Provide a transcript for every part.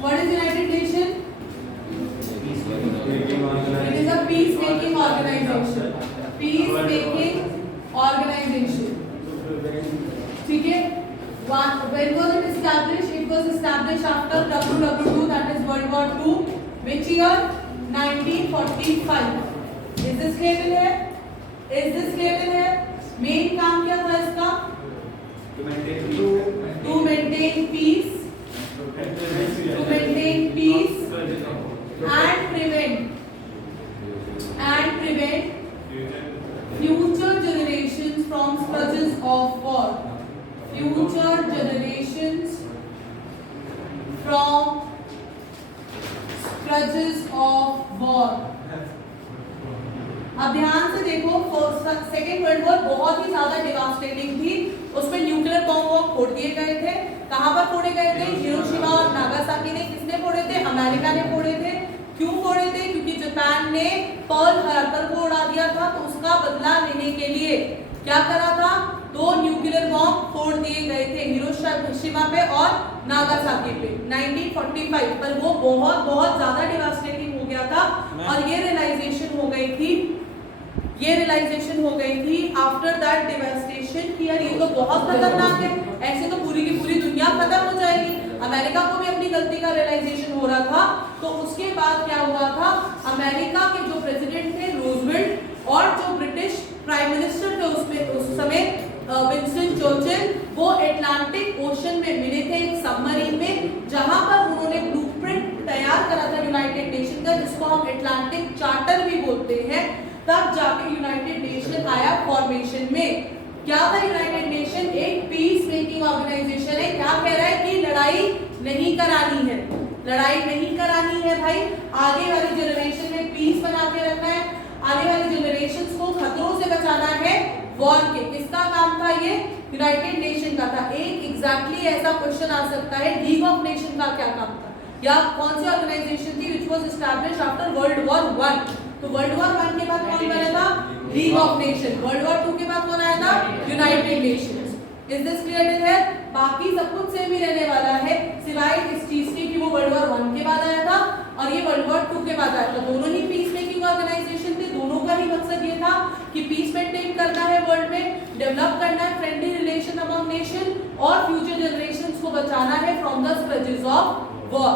What is United Nation? It is a peacemaking organization. Peacemaking organization. ठीक है? When was it established? It was established after WW2, that is World War II. Which year? 1945. Is this clear in here? Is this clear in here? Main काम क्या था इसका? To maintain peace. To maintain peace and prevent future generations from scourges of war. Future generations from scourges of war. अब ध्यान से देखो, second world war बहुत ही ज्यादा डिवास्टेटिंग थी। उसमें न्यूक्लियर बॉम्ब फोड़ दिए गए थे। कहां पर फोड़े गए थे? हिरोशिमा और नागासाकी ने। किसने फोड़े थे? अमेरिका ने फोड़े थे। क्यों फोड़े थे? क्योंकि जापान ने पर्ल हार्बर को उड़ा दिया था, तो उसका बदला लेने के लिए क्या करा था? 2 न्यूक्लियर बॉम्ब फोड़ दिए गए थे, हिरोशिमा पे और नागासाकी पे 1945। पर वो बहुत ज्यादा डिवास्टेटिंग हो गया था और ये रियलाइजेशन हो गई थी आफ्टर दैट डिवास्टेशन कि यार ये तो बहुत खतरनाक है, ऐसे तो पूरी की पूरी दुनिया खत्म हो जाएगी। अमेरिका को भी अपनी गलती का रियलाइजेशन हो रहा था। तो उसके बाद क्या हुआ था? अमेरिका के जो प्रेसिडेंट थे रूजवेल्ट और जो ब्रिटिश प्राइम मिनिस्टर थे उस समय विंस्टन चर्चिल, वो अटलांटिक ओशन में मिले थे एक सबमरीन में, जहां पर उन्होंने ब्लूप्रिंट तैयार करा था यूनाइटेड नेशन का, जिसको हम अटलांटिक चार्टर भी बोलते हैं। तब जाके यूनाइटेड नेशन आया फॉर्मेशन में। क्या था यूनाइटेड नेशन? एक पीस मेकिंग ऑर्गेनाइजेशन है। क्या कह रहा है कि लड़ाई नहीं करानी है, लड़ाई नहीं करानी है भाई। आगे वाली जनरेशन में पीस बना के रखना है, आने वाली जनरेशन को खतरों से बचाना है वॉर के। किसका काम था ये? यूनाइटेड नेशन का था। एक एग्जैक्टली ऐसा क्वेश्चन आ सकता है, लीग ऑफ नेशन का क्या काम था, या कौन सी ऑर्गेनाइजेशन थी which was established after world war 1? तो वर्ल्ड वॉर 1 के बाद कौन बना था? League of nation. World war 2 के बाद कौन आया था? United Nations. Is this clear है? बाकी सब कुछ सेम ही रहने वाला है, सिवाय इस चीज के कि वो वर्ल्ड वॉर 1 के बाद आया था और ये वर्ल्ड वॉर 2 के बाद आया था। दोनों ही पीस मेकिंग ऑर्गेनाइजेशन थे। दोनों का ही मकसद ये था कि पीस मेंटेन करना है वर्ल्ड में, डेवलप करना है फ्रेंडली रिलेशन अमंग नेशन और फ्यूचर जनरेशंस को बचाना है from the scourges of war.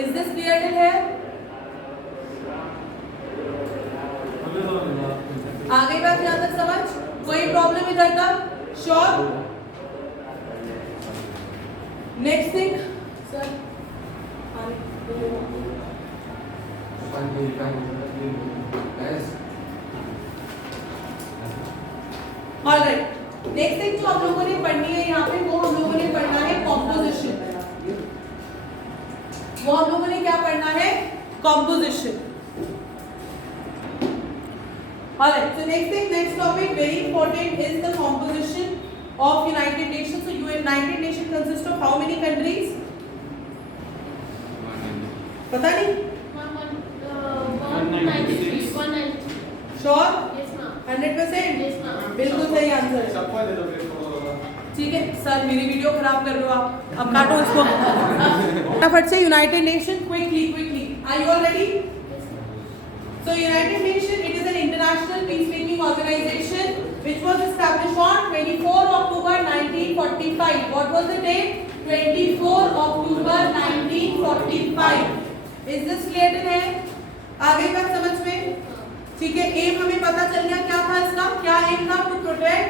Is this clear है? आगे बात यहां तक समझ? कोई प्रॉब्लम इधर तक? Sure? Next thing sir, alright, next thing जो हम लोगों ने पढ़नी है यहाँ पे, वो हम लोगों ने पढ़ना है कॉम्पोजिशन। वो हम लोगों ने क्या पढ़ना है? Composition. Alright, so next topic, very important, is the composition of United Nations. So United Nations consists of how many countries? पता नहीं? 193. Sure? Yes ma'am. 100%? Yes ma'am. बिल्कुल सही आंसर है। ठीक है सर, मेरी वीडियो खराब कर रहे हो आप, अब काटो इसको। फटाफट से United Nation, quickly. Are you all ready? So United Nations, it is an international peacemaking organization which was established on 24 October 1945. What was the date? 24 October 1945. Is this clear है? आगे तक समझ में? ठीक है, एम हमें पता चल गया क्या था इसका? क्या एम था? To protect,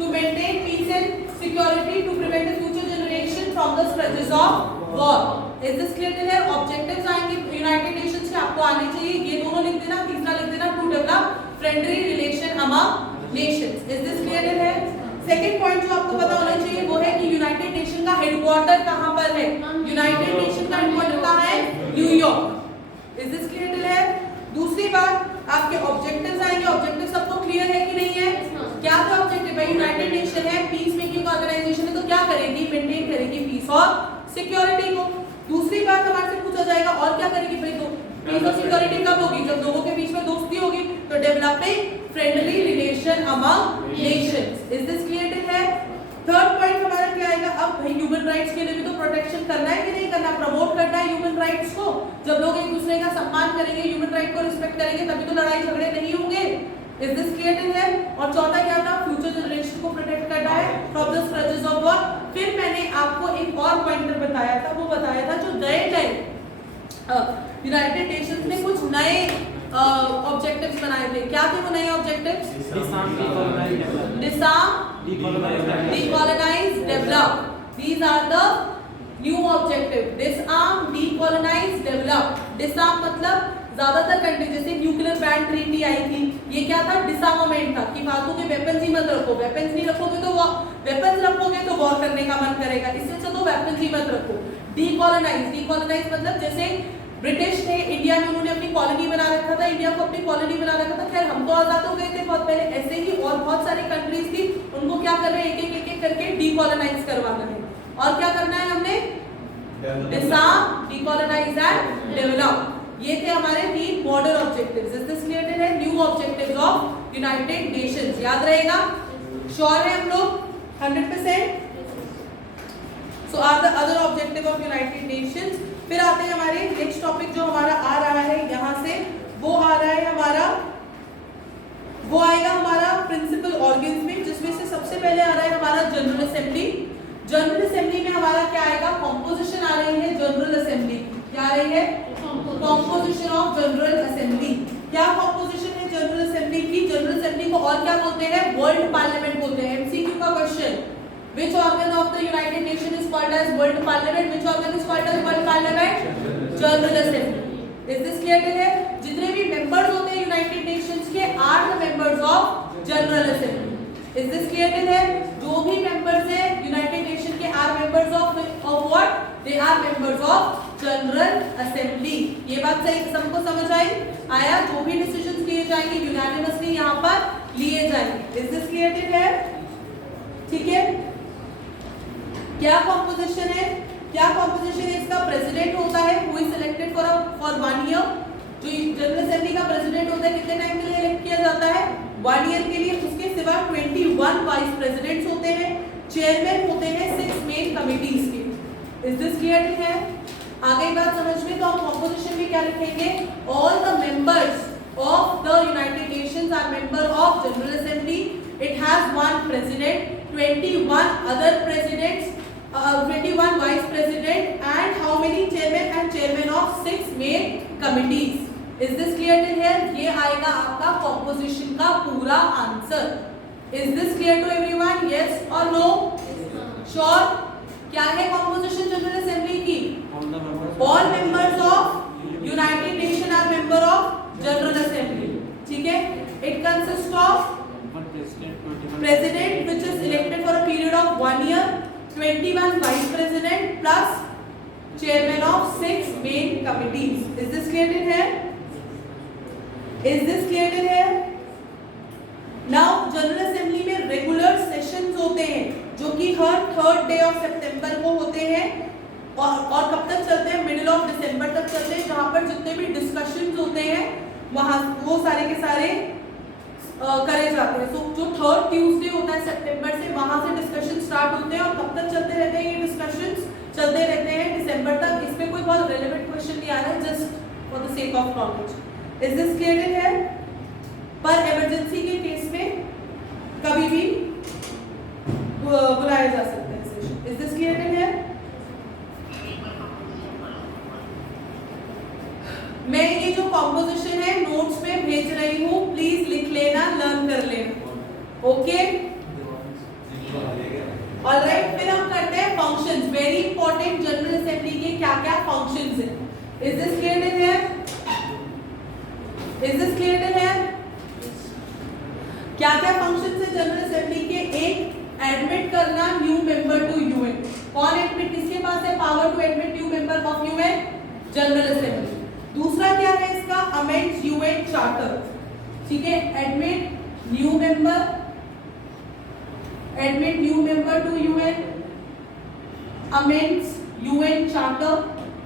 to maintain peace and security, to prevent the future generation from the scourges of war. Is this clear है? ऑब्जेक्टिव्स आएंगे यूनाइटेड नेशंस के, आपको आने चाहिए। ये दोनों लिख देना, तीसरा लिख देना, to develop friendly relation among nations. Is this clear है? सेकंड पॉइंट जो आपको पता होना चाहिए वो है कि यूनाइटेड नेशन का हेडक्वार्टर कहां पर है? यूनाइटेड नेशन का हेडक्वार्टर कहां है? न्यूयॉर्क। इज दिस क्लियर है? दूसरी बात, आपके ऑब्जेक्टिव्स आएंगे। ऑब्जेक्टिव सबको क्लियर है कि नहीं है? क्या था ऑब्जेक्टिव? भाई यूनाइटेड नेशन है, पीस मेकिंग ऑर्गेनाइजेशन है, तो क्या करेगी? मेंटेन करेगी पीस और सिक्योरिटी को। दूसरी बात हमारे से पूछा जाएगा और क्या करेगी भाई? तो पीस और सिक्योरिटी कब होगी? जब लोगों के बीच में दोस्ती होगी। तो developing friendly relation among nations. Is this clear है? थर्ड पॉइंट हमारा क्या आएगा? अब भाई ह्यूमन राइट्स के लिए भी तो प्रोटेक्शन करना है कि नहीं करना, प्रमोट करना है ह्यूमन राइट्स को। जब लोग एक दूसरे का सम्मान करेंगे, ह्यूमन राइट को रिस्पेक्ट करेंगे, तभी तो लड़ाई झगड़े नहीं होंगे। इज दिस क्लियर इन है? और चौथा क्या था? फ्यूचर जनरेशन को प्रोटेक्ट करना है from the scratches of war. फिर मैंने आपको एक और पॉइंटर बताया था, वो बताया था जो नए यूनाइटेड नेशंस ने कुछ नए ऑब्जेक्टिव्स बनाए थे। क्या थे वो नए objectives? Disarm, decolonise, develop. These are the new objective. Disarm, decolonize, develop. Disarm मतलब ज्यादातर कंट्री, जैसे न्यूक्लियर बैन ट्रीटी आई थी, ये क्या था? डिसआर्मामेंट था कि फालतू के वेपन्स ही मत रखो, वेपन्स नहीं रखोगे तो वेपन्स रखोगे तो वॉर करने का मन करेगा, इससे अच्छा तो वेपन्स ही मत रखो। डीकोलोनाइज, डीकोलोनाइज मतलब जैसे ब्रिटिश थे, इंडिया में उन्होंने अपनी कॉलोनी बना रखा था, इंडिया को अपनी कॉलोनी बना रखा था। खैर हम तो आजाद हो गए थे बहुत पहले, ऐसे ही और बहुत सारी कंट्रीज थी, उनको क्या कर रहे हैं? एक एक करके डीकोलोनाइज करवाना है। और क्या करना है हमने? Disarm, decolonise and develop. ये थे हमारे 3 broader objectives. Is this clear है? New objectives of United Nations. याद रहेगा? श्योर है हम लोग 100%? So are the other objective of United Nations. फिर आते हैं हमारे नेक्स्ट टॉपिक जो हमारा आ रहा है यहाँ से, वो आ रहा है हमारा, वो आएगा हमारा प्रिंसिपल ऑर्गन्स में, जिसमें से सबसे पहले आ रहा है हमारा जनरल असेंबली। जनरल असेंबली में हमारा क्या आएगा? कॉम्पोजिशन आ रही है जनरल असेंबली। क्या आ रही है? Composition of general assembly. क्या कॉम्पोजिशन है जनरल असेंबली की? जनरल असेंबली को और क्या बोलते हैं? वर्ल्ड पार्लियामेंट बोलते हैं। एमसीक्यू का question, which organ of the United Nations is called as World Parliament? Which organ is called as World Parliament? General Assembly. Is this clear है? जितने भी members होते हैं United Nations के are the members of General Assembly. Is this clear है? जो भी members हैं United Nations के are members of what? They are members of General Assembly. ये बात सही सबको समझ आया? जो भी decisions लिए जाएंगे unanimously यहाँ पर लिए जाएंगे। Is this clear है? ठीक है? क्या कॉम्पोजिशन है? क्या कॉम्पोजिशन है इसका? प्रेसिडेंट होता है, who is selected for 1 year. जो जनरल असेंबली का प्रेसिडेंट होता है कितने टाइम के लिए इलेक्ट किया जाता है? 1 ईयर के लिए। उसके सिवा 21 वाइस प्रेसिडेंट्स होते हैं, चेयरमैन होते हैं 6 मेन कमिटीज के। इज दिस क्लियर है? आगे बात समझ में, तो हम कॉम्पोजिशन में क्या लिखेंगे? All the members of the United Nations are member of General Assembly. It has 1 president, 21 other presidents, 21 vice president, and how many chairman and chairman of 6 main committees. Is this clear till here? ये आएगा आपका composition का पूरा answer. Is this clear to everyone? Yes or no? Sure? क्या है composition General Assembly की? All members of United Nations are member of General Assembly. ठीक है? It consists of president which is elected for a period of 1 year, 21 vice president plus chairman of 6 main committees. Is this clear in here? Is this clear in here? Now General Assembly में regular sessions होते हैं जो कि हर 3rd day of September को होते हैं और कब तक चलते हैं? मिडिल ऑफ दिसंबर तक चलते हैं, जहां पर जितने भी डिस्कशंस होते हैं वहां वो सारे के सारे करे जाते हैं। तो जो 3rd ट्यूसडे होता है सितंबर से, वहां से डिस्कशन स्टार्ट होते हैं और कब तक चलते रहते हैं? ये डिस्कशंस चलते रहते हैं दिसंबर तक। इसमें कोई बहुत रेलेवेंट क्वेश्चन नहीं आ रहा है, just for the sake of knowledge. Is this clear है? पर इमरजेंसी के केस में कभी भी बुलाया जा सकता है सेशन। इज दिस क्लियर है? मैं ये जो कॉम्पोजिशन है नोट्स में भेज रही हूँ, प्लीज लिख लेना, लर्न कर लेना। Okay alright. फिर हम करते हैं functions. Very important general assembly के क्या क्या फंक्शंस हैं। इज दिस क्लियर है? इज दिस क्लियर है? क्या क्या फंक्शंस है जनरल असेंबली के? एक, एडमिट करना न्यू मेंबर टू यूएन। कौन एडमिट, किसके पास है power to admit new member of UN? General assembly. दूसरा क्या है इसका? Amends UN charter. ठीक है? Admit new member, admit new member to UN, amends UN charter.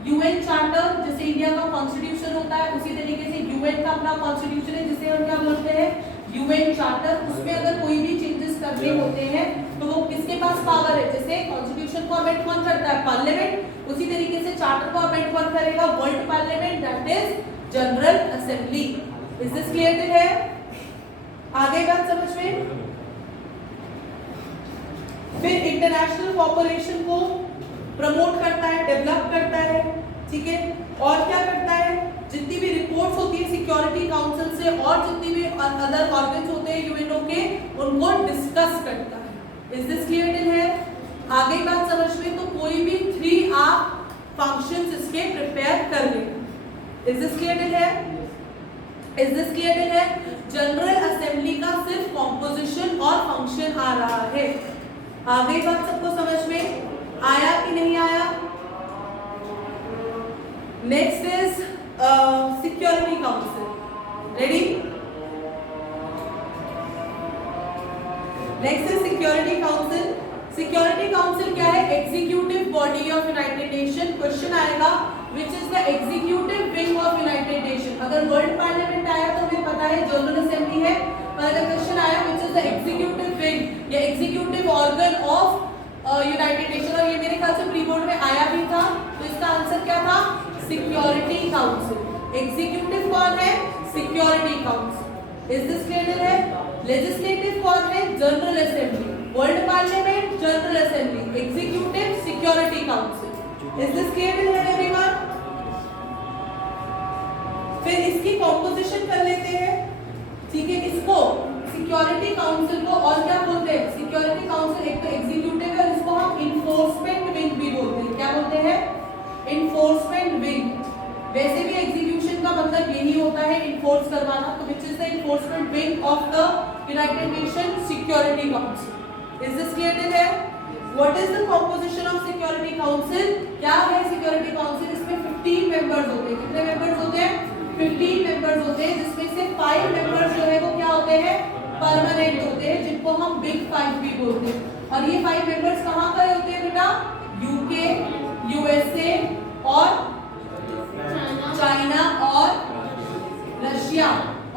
UN charter जैसे इंडिया का कॉन्स्टिट्यूशन होता है, उसी तरीके से यूएन का अपना कॉन्स्टिट्यूशन है जिसे हम क्या बोलते हैं? UN charter. उसमें अगर कोई भी चेंजेस करने होते हैं तो वो किसके पास पावर है? जैसे कॉन्स्टिट्यूशन को अमेंड कौन करता है? पार्लियामेंट। उसी तरीके से चार्टर को अमेंड कौन करेगा? World parliament, that is general assembly. Is this clear too है? आगे बात समझ में? फिर इंटरनेशनल कोऑपरेशन को प्रमोट करता है, डेवलप करता है, ठीक है। और क्या करता है? जितनी भी रिपोर्ट्स होती है सिक्योरिटी काउंसिल से और जितनी भी अदर ऑर्गन्स होते हैं यूएनओ के, उनको डिस्कस करता है। इज दिस क्लियर टिल है? आगे बात समझ में? तो कोई भी 3 आप फंक्शंस इसके प्रिपेयर कर लें। इज दिस क्लियर टिल है? इज दिस क्लियर टिल है? जनरल असेंबली का सिर्फ कॉम्पोजिशन और फंक्शन आ रहा है। आगे बात सबको समझ में आया कि नहीं आया? Next is security council. Ready? Next is security council. Security council क्या है? Executive body of united nation. Question आएगा which is the executive wing of united nation. अगर वर्ल्ड पार्लियामेंट आया तो हमें पता है जनरल असेंबली है, पर अगर क्वेश्चन आया which is the executive wing या executive organ of united nation, और ये मेरे ख्याल से प्री बोर्ड में आया भी था, तो इसका आंसर क्या था? Security council. एग्जीक्यूटिव कौन है? Security council. Is this clear है? लेजिस्लेटिव कौन है? General assembly. World parliament, general assembly, executive, security council. Is this clear है एवरीवन? फिर इसकी कॉम्पोजिशन कर लेते हैं, ठीक है। इसको सिक्योरिटी काउंसिल को और क्या बोलते हैं? सिक्योरिटी काउंसिल एक तो एग्जीक्यूटिव है, इसको हम इन्फोर्समेंट विंग भी बोलते हैं। क्या बोलते हैं? Enforcement wing. वैसे भी एग्जीक्यूशन का मतलब यही होता है, इन्फोर्स करवाना। तो which is the enforcement wing of the united nation? Security council. Is this clear है? What is the composition of security council? क्या है सिक्योरिटी काउंसिल? इसमें 15 मेंबर्स होते हैं। कितने मेंबर्स होते हैं? 15 मेंबर्स होते हैं, जिसमें से 5 मेंबर्स जो है वो क्या होते हैं? परमानेंट होते हैं, जिनको हम बिग 5 भी बोलते हैं। और ये 5 मेंबर्स कहाँ का होते हैं बेटा? यूके, यूएसए और चाइना और रशिया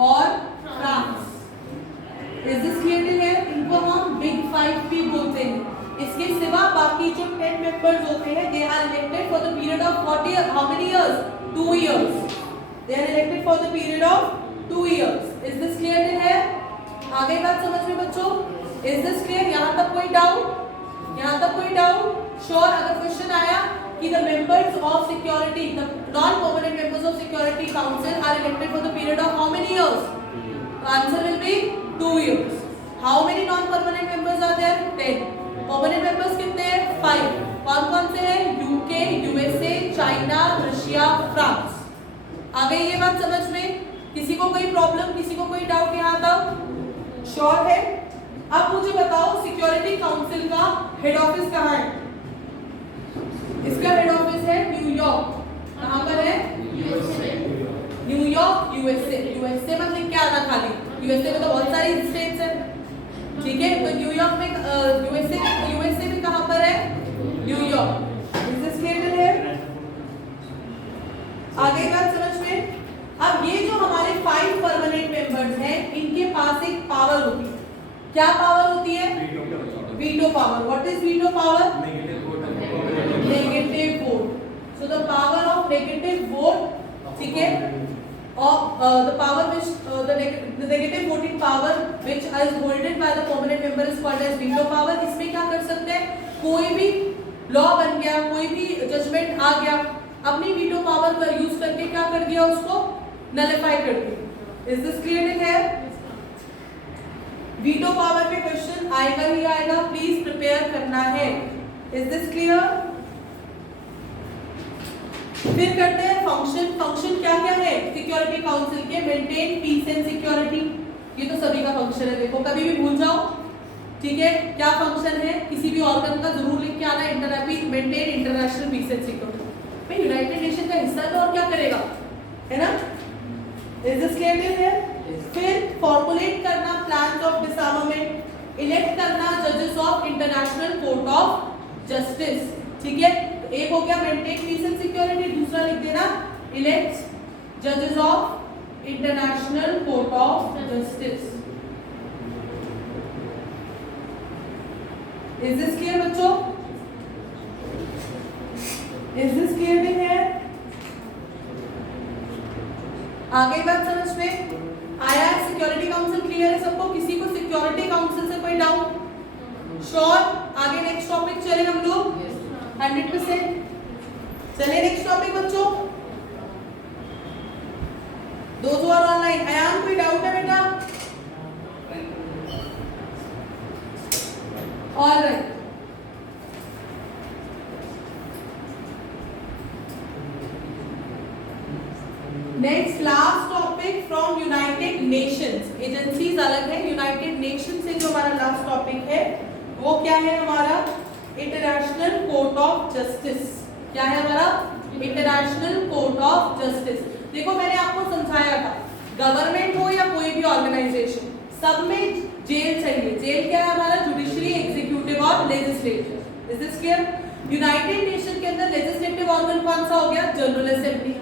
और फ्रांस। इज दिस क्लियर है? इनको हम बिग 5 भी बोलते हैं। इसके सिवा बाकी जो 10 मेंबर्स होते हैं, they are elected for the period of 40 how many years? 2 years. They are elected for the period of 2 years. Is this clear है? आगे बात समझ में बच्चों? Is this clear? यहाँ तक कोई डाउट? यहाँ तक कोई डाउट? Sure. अगर क्वेश्चन आया कि the members of security, the non-permanent members of security council are elected for the period of how many years? The answer will be 2 years. How many non-permanent members are there? 10. Permanent members कितने हैं? 5. कौन कौन से हैं? UK, USA, China, Russia, France. आ गई ये बात समझ में? किसी को कोई प्रॉब्लम, किसी को कोई डाउट यहाँ तक? श्योर है? अब मुझे बताओ सिक्योरिटी काउंसिल का हेड ऑफिस कहाँ है? इसका हेड ऑफिस है न्यूयॉर्क। कहाँ पर है? New York, USA. यूएसए मतलब क्या आना खाली? यूएसए में तो बहुत सारी स्टेट्स हैं, ठीक है। तो न्यूयॉर्क में यूएसए में कहाँ पर है? न्यूयॉर्क। इज दिस क्लियर है? आगे बात समझ में? अब ये जो हमारे 5 परमानेंट मेंबर्स हैं, इनके पास एक पावर होती है। क्या पावर होती है? Veto power. What is veto power? Negative vote. So the power of negative vote, ठीक है, of the power which the negative voting power which is holded by the permanent member is called as veto power. इसमें क्या कर सकते हैं? कोई भी law बन गया, कोई भी जजमेंट आ गया, अपनी वीटो पावर का यूज करके क्या कर दिया? उसको नलिफाई कर दिया। इज दिस क्लियर है? वीटो पावर पे क्वेश्चन आएगा ही आएगा, प्लीज प्रिपेयर करना है। Is this clear? फिर करते हैं फंक्शन। फंक्शन क्या क्या है सिक्योरिटी काउंसिल के? Maintain piece and security. ये तो सभी का फंक्शन है, देखो कभी भी भूल जाओ, ठीक है। क्या फंक्शन है? किसी भी ऑर्गन का जरूर लिख के आना है। Maintain international peace and security. भाई यूनाइटेड नेशन का हिस्सा है तो और क्या करेगा, है ना? इज दिस क्लियर है? फिर फॉर्मुलेट करना प्लान्स ऑफ डिसआर्मामेंट, इलेक्ट करना जजेस of international court of justice, ठीक है। एक हो गया मेंटेन पीस एंड सिक्योरिटी, दूसरा लिख देना इलेक्ट जजेस of international court of justice. Is this clear बच्चों? इज दिस क्लियर है? आगे बात समझ में आया? सिक्योरिटी काउंसिल क्लियर है सबको? किसी को सिक्योरिटी काउंसिल से कोई डाउट? श्योर? आगे नेक्स्ट टॉपिक चले हम लोग 100%। चले नेक्स्ट टॉपिक बच्चों, दो जो आर ऑनलाइन। अयान कोई डाउट है बेटा? Alright, next last topic from United Nations. Agencies अलग है, यूनाइटेड नेशन से जो हमारा लास्ट टॉपिक है वो क्या है हमारा? International court of justice. क्या है हमारा? International court of justice. देखो मैंने आपको समझाया था, गवर्नमेंट हो या कोई भी ऑर्गेनाइजेशन, सब में जेल चाहिए। जेल क्या है हमारा? जुडिशरी, एग्जीक्यूटिव और legislative. Is this clear? United nation के अंदर लेजिस्लेटिव ऑर्गन कौन सा हो गया? General assembly.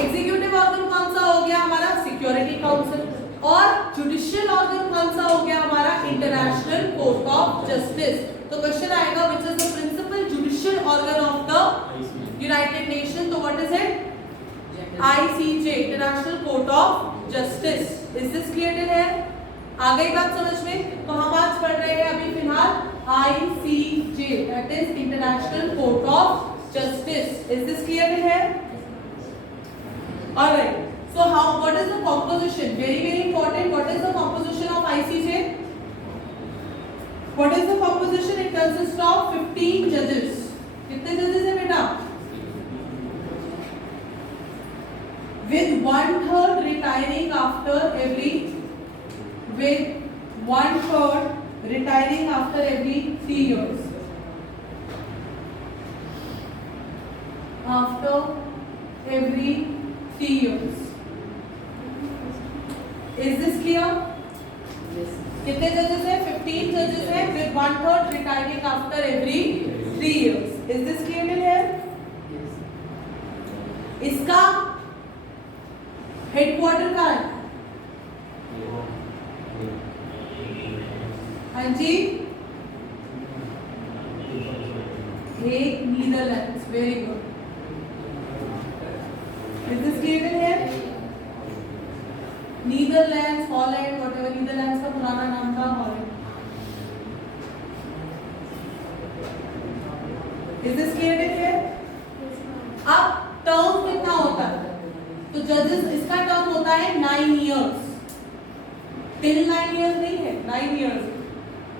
एग्जीक्यूटिव ऑर्गन कौन सा हो गया हमारा? Security council. और जुडिशियल ऑर्गन कौन सा हो गया हमारा? International court of justice. तो क्वेश्चन आएगा which is the principal judicial organ of the united nation? तो what is it? ICJ, international court of justice. Is this clear है? आ गई बात समझ में? तो हम आज पढ़ रहे हैं अभी फिलहाल ICJ, that is international court of justice. Is this clear है? Alright. So how? What is the composition? Very important. What is the composition of ICJ? What is the composition? It consists of 15 judges. कितने judges हैं बेटा? With 1/3 retiring after every 3 years. After every 3 years. Is this clear? Yes. कितने जजेस हैं? 15 जजेस हैं with 1/3 retiring after every 3 years. Is this clear है? Yes. इसका हेडक्वार्टर कहाँ है? हाँ जी, Netherlands. Very good. Is this clear here? Netherlands, Holland, whatever. Netherlands का पुराना नाम था Holland. Is this clear here? अब टर्म कितना होता है? तो जजेस इसका टर्म होता है 9 years। टिल 9 years नहीं है, 9 years।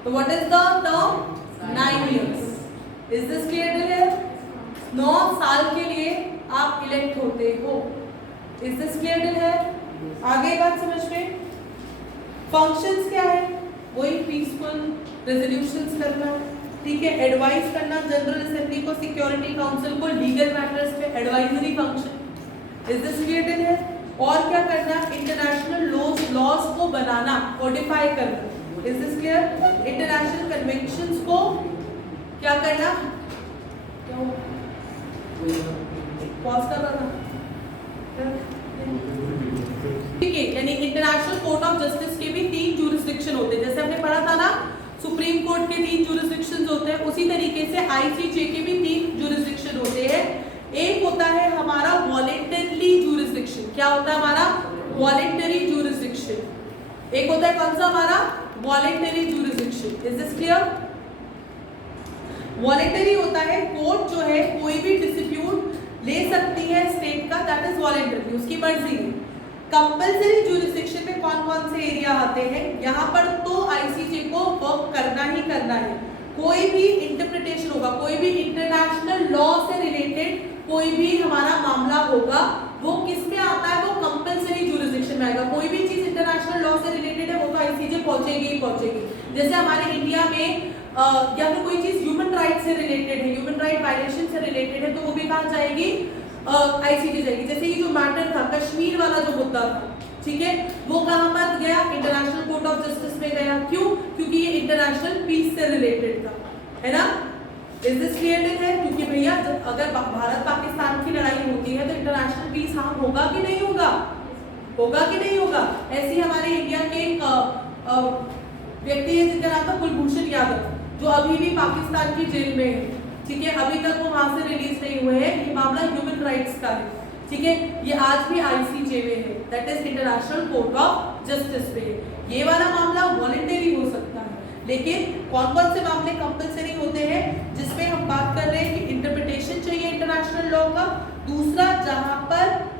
तो what is the term? 9 years। Is this clear here? 9 साल के लिए आप इलेक्ट होते हो। Is this clear है? आगे बात समझ में? फंक्शंस क्या है? वही पीसफुल रेजोल्यूशंस करना, ठीक है, एडवाइस करना जनरल असेंबली को, सिक्योरिटी काउंसिल को लीगल मैटर्स पे, advisory function. Is this clear है? और क्या करना? इंटरनेशनल लॉज को बनाना, कोडिफाई करना। Is this clear? International conventions को क्या करना? पॉज कर रहा था, ठीक है। यानी इंटरनेशनल कोर्ट ऑफ जस्टिस के भी 3 ज्यूरिसडिक्शन होते हैं। जैसे हमने पढ़ा था ना सुप्रीम कोर्ट के 3 ज्यूरिसडिक्शंस होते हैं, उसी तरीके से आईसीजे के भी 3 ज्यूरिसडिक्शन होते हैं। एक होता है हमारा वॉलेंटरी ज्यूरिसडिक्शन। क्या होता है हमारा? Voluntary jurisdiction. एक होता है कौन सा हमारा? Voluntary jurisdiction. Is this clear? Voluntary होता है कोर्ट जो है कोई भी डिस्प्यूट ले सकती है स्टेट का, दैट इज वॉलेंटरी, उसकी मर्जी है। कंपल्सरी ज्यूरिसडिक्शन में कौन कौन से एरिया आते हैं? यहाँ पर तो आईसीजे को वर्क करना ही करना है। कोई भी इंटरप्रिटेशन होगा, कोई भी इंटरनेशनल लॉ से रिलेटेड कोई भी हमारा मामला होगा, वो किस में आता है? वो कंपल्सरी ज्यूरिसडिक्शन में आएगा। कोई भी चीज इंटरनेशनल लॉ से रिलेटेड है वो तो आईसीजे पहुंचेगी ही पहुंचेगी। जैसे हमारे इंडिया में या फिर कोई चीज ह्यूमन राइट से रिलेटेड है, ह्यूमन राइट वायलेशन से रिलेटेड है, तो वो भी कहाँ जाएगी? आईसीजे जाएगी। जैसे ये जो मैटर था कश्मीर वाला जो मुद्दा था, ठीक है, वो कहाँ पर गया? इंटरनेशनल कोर्ट ऑफ जस्टिस में गया। क्यों? क्योंकि ये इंटरनेशनल पीस से रिलेटेड था, है ना? इज दिस क्लियर है? क्योंकि भैया अगर भारत पाकिस्तान की लड़ाई होती है तो इंटरनेशनल पीस हार्म होगा कि नहीं होगा? होगा कि नहीं होगा? ऐसी हमारे इंडिया के एक व्यक्ति है जिनका नाम था कुलभूषण यादव, जो अभी भी पाकिस्तान की जेल में है, ठीक है, अभी तक वो वहां से रिलीज नहीं हुए हैं। ये मामला ह्यूमन राइट्स का है, ठीक है, ये आज भी आईसीजे में है, that is international court of justice पे। ये वाला मामला वॉलंटरी हो सकता है, लेकिन कौन कौन से मामले कंपलसरी होते हैं, जिसमें हम बात कर रहे हैं कि इंटरप्रिटेशन चाहिए इंटरनेशनल लॉ का। दूसरा, जहां पर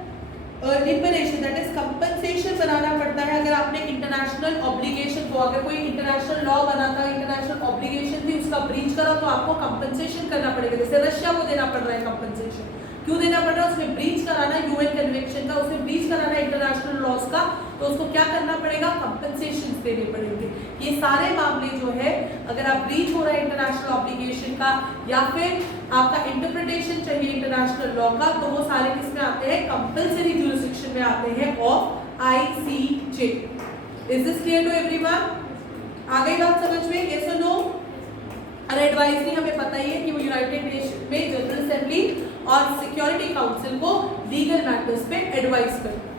रिपेरेशन दैट इज कंपनसेशन बनाना पड़ता है। अगर आपने इंटरनेशनल ऑब्लिगेशन को, अगर कोई इंटरनेशनल लॉ बना था, इंटरनेशनल ऑब्लिगेशन थी, उसका ब्रीच करा, तो आपको कंपनसेशन करना पड़ेगा। जैसे रशिया को देना पड़ रहा है कंपनसेशन, क्यों देना पड़ रहा है, उसमें ब्रीच कराना है यूएन कन्वेंशन का, उसमें ब्रीच कराना है इंटरनेशनल लॉज का, तो उसको क्या करना पड़ेगा, कंपनसेशन देने पड़ेंगे। ये सारे मामले जो है, अगर आप ब्रीच हो रहा है इंटरनेशनल ऑब्लिगेशन का, या फिर आपका इंटरप्रिटेशन चाहिए इंटरनेशनल लॉ का, तो वो सारे किस में आते हैं, कंपलसरी ज्यूरिसडिक्शन में आते हैं of ICJ. Is this clear to everyone? आ गई बात समझ में? यस और नो? और एडवाइजरी हमें पता ही है कि वो यूनाइटेड नेशन में जनरल असेंबली और सिक्योरिटी काउंसिल को लीगल मैटर्स पे एडवाइस करता है।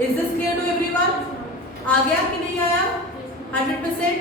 Is this clear to everyone? आ गया कि नहीं आया? 100%?